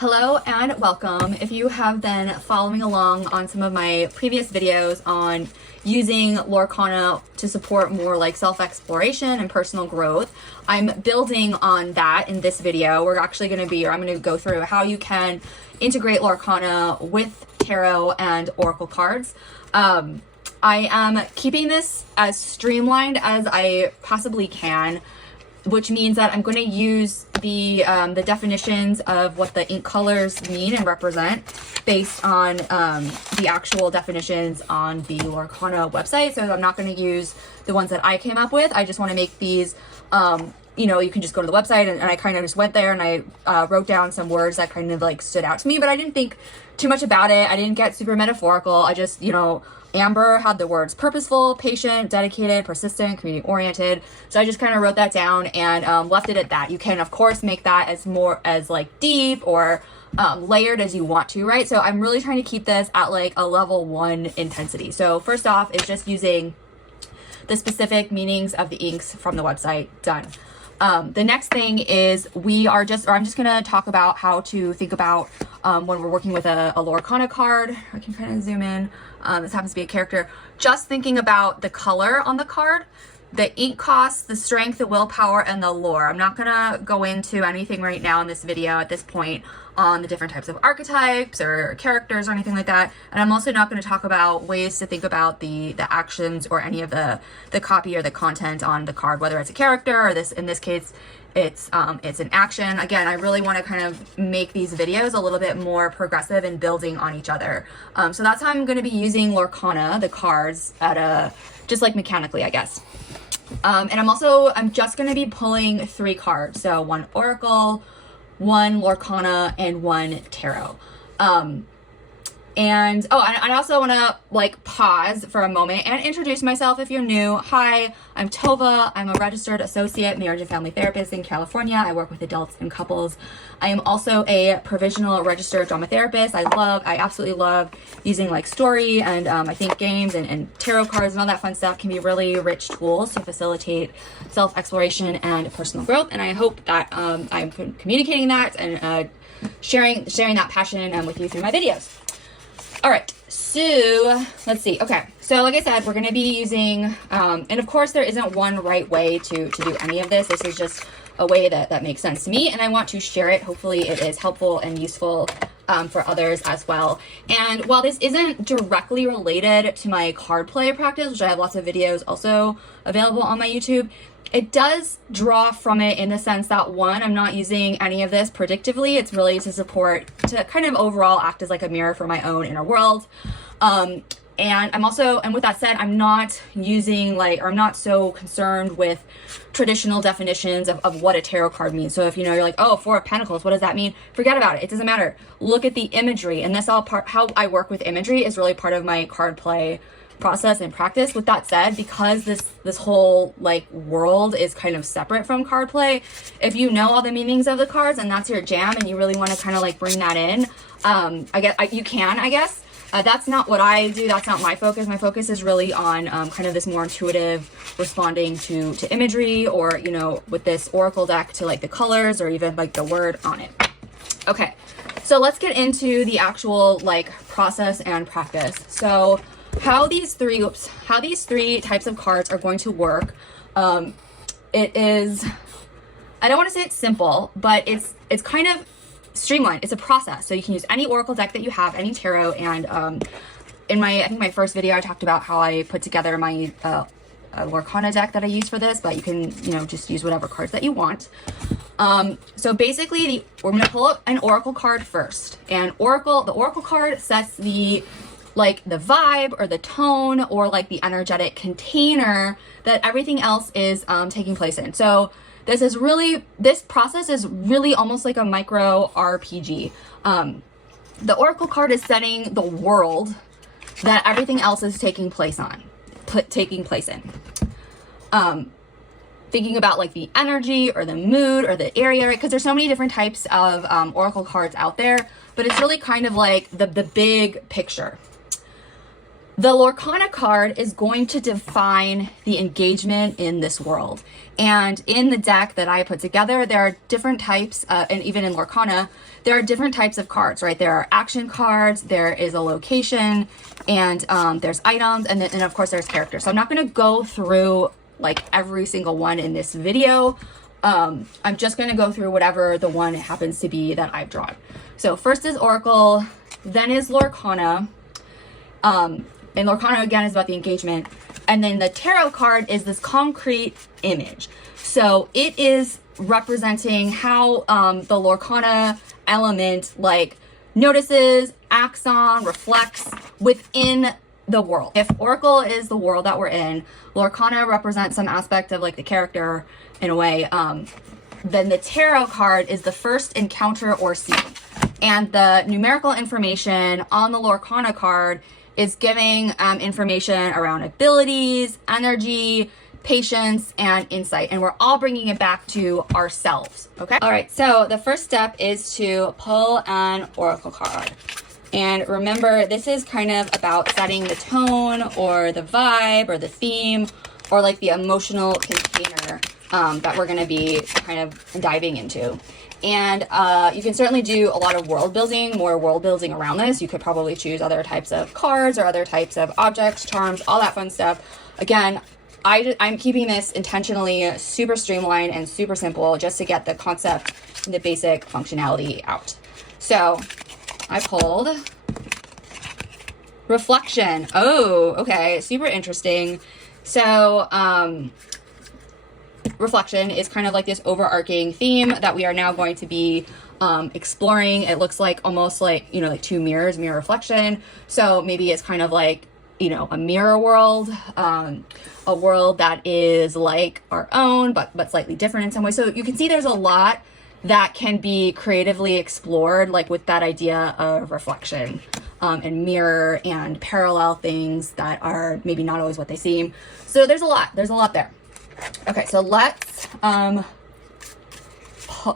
Hello and welcome. If you have been following along on some of my previous videos on using Lorcana to support more like self-exploration and personal growth, I'm building on that in this video. I'm going to go through how you can integrate Lorcana with tarot and oracle cards. I am keeping this as streamlined as I possibly can, which means that I'm going to use the definitions of what the ink colors mean and represent based on the actual definitions on the Lorcana website. So I'm not going to use the ones that I came up with. I just want to make these, you can just go to the website and I kind of just went there and I wrote down some words that kind of like stood out to me, but I didn't think too much about it. I didn't get super metaphorical. I just, Amber had the words purposeful, patient, dedicated, persistent, community-oriented. So I just kind of wrote that down and left it at that. You can, of course, make that as like deep or layered as you want to, right? So I'm really trying to keep this at like a level 1 intensity. So first off, it's just using the specific meanings of the inks from the website. Done. The next thing is I'm just going to talk about how to think about when we're working with a Lorcana card. I can kind of zoom in. This happens to be a character. Just thinking about the color on the card, the ink cost, the strength, the willpower, and the lore. I'm not going to go into anything right now in this video at this point on the different types of archetypes or characters or anything like that. And I'm also not going to talk about ways to think about the actions or any of the copy or the content on the card, whether it's a character or in this case, it's an action. Again, I really want to kind of make these videos a little bit more progressive and building on each other. So that's how I'm going to be using Lorcana, the cards, just like mechanically, I guess. And I'm just going to be pulling 3 cards. So 1 oracle, 1 Lorcana, and 1 tarot. And I also want to like pause for a moment and introduce myself if you're new. Hi, I'm Tova. I'm a registered associate marriage and family therapist in California. I work with adults and couples. I am also a provisional registered drama therapist. I absolutely love using like story and I think games and tarot cards and all that fun stuff can be really rich tools to facilitate self-exploration and personal growth. And I hope that I'm communicating that and sharing that passion with you through my videos. All right, so let's see. Okay, so like I said, we're going to be using, and of course there isn't one right way to do any of this. This is just a way that makes sense to me, and I want to share it. Hopefully it is helpful and useful for others as well. And while this isn't directly related to my card play practice, which I have lots of videos also available on my YouTube, it does draw from it in the sense that, one, I'm not using any of this predictively. It's really to kind of overall act as like a mirror for my own inner world. And with that said, I'm not using I'm not so concerned with traditional definitions of what a tarot card means. So if you're like, oh, 4 of Pentacles, what does that mean? Forget about it. It doesn't matter. Look at the imagery. And how I work with imagery is really part of my card play process and practice. With that said, because this whole world is kind of separate from card play, if you know all the meanings of the cards and that's your jam and you really want to kind of bring that in, you can, I guess. That's not what I do. That's not my focus. My focus is really on kind of this more intuitive responding to imagery, or with this oracle deck to the colors or even the word on it. Okay, so let's get into the actual process and practice. So how these 3 types of cards are going to work, it is, I don't want to say it's simple, but it's kind of streamlined. It's a process. So you can use any oracle deck that you have, any tarot, and I think my first video I talked about how I put together my Lorcana deck that I use for this, but you can just use whatever cards that you want. So basically we're going to pull up an oracle card first, and the oracle card sets the vibe or the tone or the energetic container that everything else is taking place in. So this process is really almost like a micro RPG. The oracle card is setting the world that everything else is taking place in. Thinking about the energy or the mood or the area, right? Because there's so many different types of oracle cards out there, but it's really kind of the big picture. The Lorcana card is going to define the engagement in this world. And in the deck that I put together, there are different types, and even in Lorcana, there are different types of cards, right? There are action cards, there is a location, and there's items, and then of course there's characters. So I'm not going to go through like every single one in this video. I'm just going to go through whatever the one happens to be that I've drawn. So first is Oracle, then is Lorcana. And Lorcana, again, is about the engagement. And then the tarot card is this concrete image. So it is representing how the Lorcana element like notices, acts on, reflects within the world. If Oracle is the world that we're in, Lorcana represents some aspect of like the character in a way. Then the tarot card is the first encounter or scene. And the numerical information on the Lorcana card is giving information around abilities, energy, patience, and insight. And we're all bringing it back to ourselves, okay? All right, so the first step is to pull an oracle card. And remember, this is kind of about setting the tone or the vibe or the theme or like the emotional container that we're gonna be kind of diving into. And you can certainly do a lot of world building, more world building around this. You could probably choose other types of cards or other types of objects, charms, all that fun stuff. Again, I'm keeping this intentionally super streamlined and super simple just to get the concept and the basic functionality out. So I pulled Reflection. Oh, okay, super interesting. So Reflection is kind of like this overarching theme that we are now going to be exploring. It looks like almost like, you know, like two mirrors, mirror reflection. So maybe it's kind of like, you know, a mirror world, a world that is like our own, but slightly different in some way. So you can see there's a lot that can be creatively explored, like with that idea of reflection and mirror and parallel things that are maybe not always what they seem. So there's a lot there. Okay, so let's,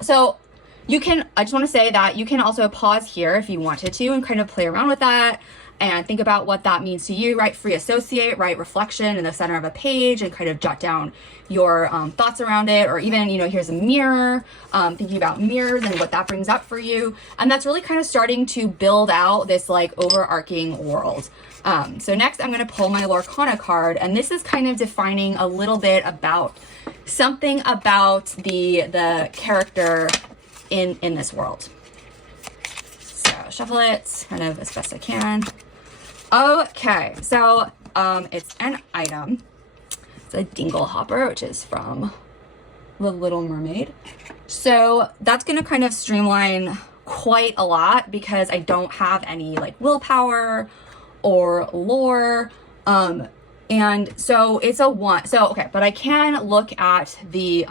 so you can, I just want to say that you can also pause here if you wanted to and kind of play around with that and think about what that means to you, right? Free associate, right? Reflection in the center of a page and kind of jot down your thoughts around it, or even, you know, here's a mirror, thinking about mirrors and what that brings up for you. And that's really kind of starting to build out this like overarching world. So next I'm going to pull my Lorcana card, and this is kind of defining a little bit about something about the character in this world. So shuffle it kind of as best I can. Okay, so it's an item. It's a dingle hopper, which is from The Little Mermaid. So that's going to kind of streamline quite a lot because I don't have any like willpower or lore, and so it's a 1. So okay, but I can look at the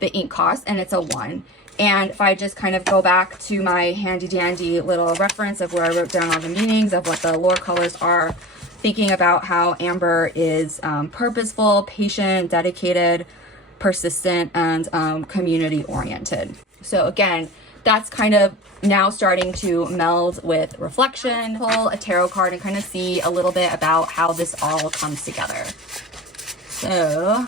ink cost, and it's a 1. And if I just kind of go back to my handy dandy little reference of where I wrote down all the meanings of what the lore colors are, thinking about how amber is purposeful, patient, dedicated, persistent, and community oriented. So again, that's kind of now starting to meld with reflection. Pull a tarot card and kind of see a little bit about how this all comes together. So,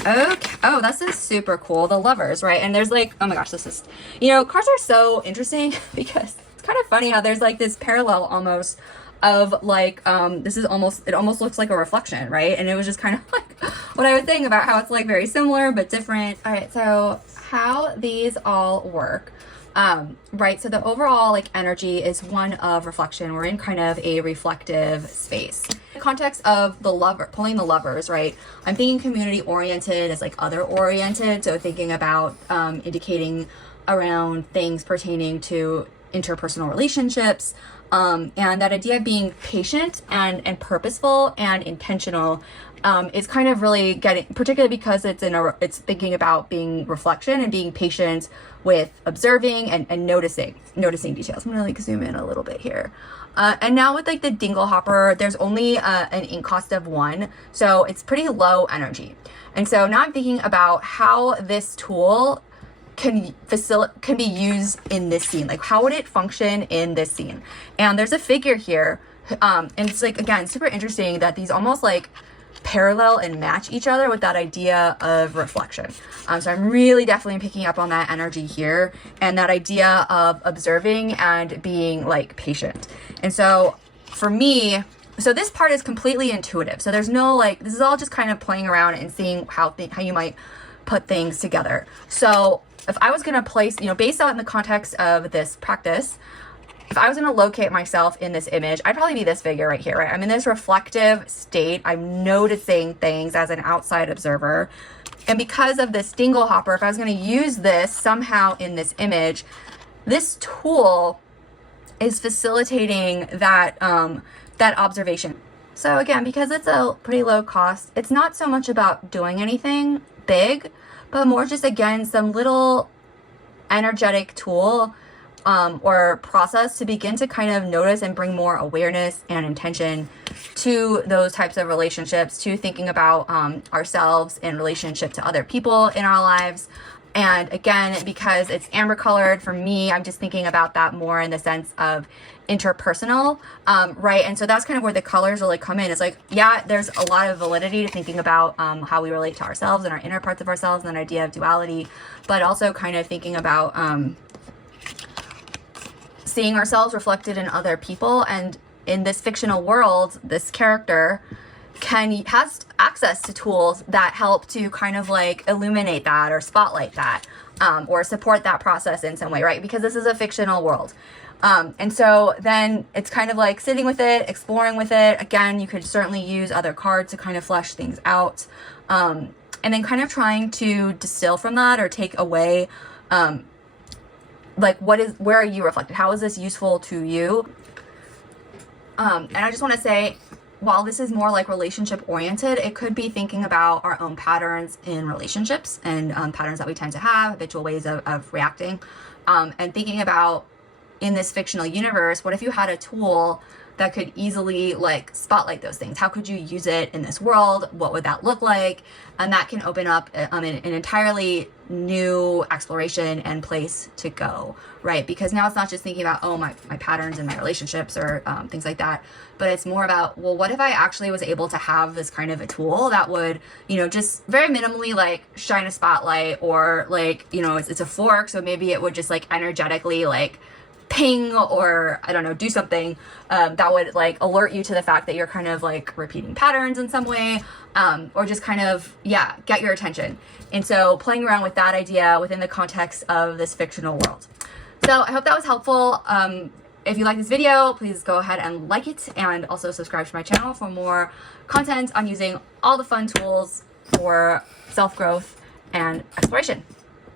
okay. Oh, this is super cool. The Lovers, right? And there's like, oh my gosh, this is, you know, cards are so interesting because it's kind of funny how there's like this parallel almost of like, this is almost, it almost looks like a reflection, right? And it was just kind of like what I was saying about how it's like very similar but different. All right, so how these all work, right? So the overall like energy is one of reflection. We're in kind of a reflective space. The context of the lover, pulling the Lovers, right? I'm thinking community oriented as like other oriented. So thinking about indicating around things pertaining to interpersonal relationships, and that idea of being patient and purposeful and intentional is kind of really getting, particularly because it's thinking about being reflection and being patient with observing and noticing details. I'm gonna like zoom in a little bit here. And now with like the dingle hopper, there's only an ink cost of 1, so it's pretty low energy. And so now I'm thinking about how this tool can be used in this scene? Like, how would it function in this scene? And there's a figure here, and it's like, again, super interesting that these almost like parallel and match each other with that idea of reflection. So I'm really definitely picking up on that energy here, and that idea of observing and being like patient. And so for me, so this part is completely intuitive. So there's no like, this is all just kind of playing around and seeing how you might put things together. So if I was going to place, you know, based on the context of this practice, if I was going to locate myself in this image, I'd probably be this figure right here, right? I'm in this reflective state. I'm noticing things as an outside observer. And because of this dingle hopper, if I was going to use this somehow in this image, this tool is facilitating that, that observation. So again, because it's a pretty low cost, it's not so much about doing anything big, but more just, again, some little energetic tool or process to begin to kind of notice and bring more awareness and intention to those types of relationships, to thinking about ourselves in relationship to other people in our lives. And again, because it's amber colored, for me, I'm just thinking about that more in the sense of interpersonal, right? And so that's kind of where the colors really come in. It's like, yeah, there's a lot of validity to thinking about how we relate to ourselves and our inner parts of ourselves and that idea of duality, but also kind of thinking about seeing ourselves reflected in other people. And in this fictional world, this character has access to tools that help to kind of like illuminate that or spotlight that, or support that process in some way, right? Because this is a fictional world. And so then it's kind of like sitting with it, exploring with it. Again, you could certainly use other cards to kind of flesh things out. And then kind of trying to distill from that or take away, like where are you reflected? How is this useful to you? And I just want to say, while this is more like relationship oriented, it could be thinking about our own patterns in relationships and patterns that we tend to have, habitual ways of reacting, and thinking about, in this fictional universe, what if you had a tool that could easily like spotlight those things? How could you use it in this world? What would that look like? And that can open up an entirely new exploration and place to go, right? Because now it's not just thinking about, oh, my patterns in my relationships or things like that, but it's more about, well, what if I actually was able to have this kind of a tool that would, you know, just very minimally like shine a spotlight, or like, you know, it's a fork, so maybe it would just like energetically like ping, or I don't know, do something that would like alert you to the fact that you're kind of like repeating patterns in some way, or just kind of, yeah, get your attention. And so playing around with that idea within the context of this fictional world. So I hope that was helpful. If you like this video, please go ahead and like it, and also subscribe to my channel for more content on using all the fun tools for self-growth and exploration.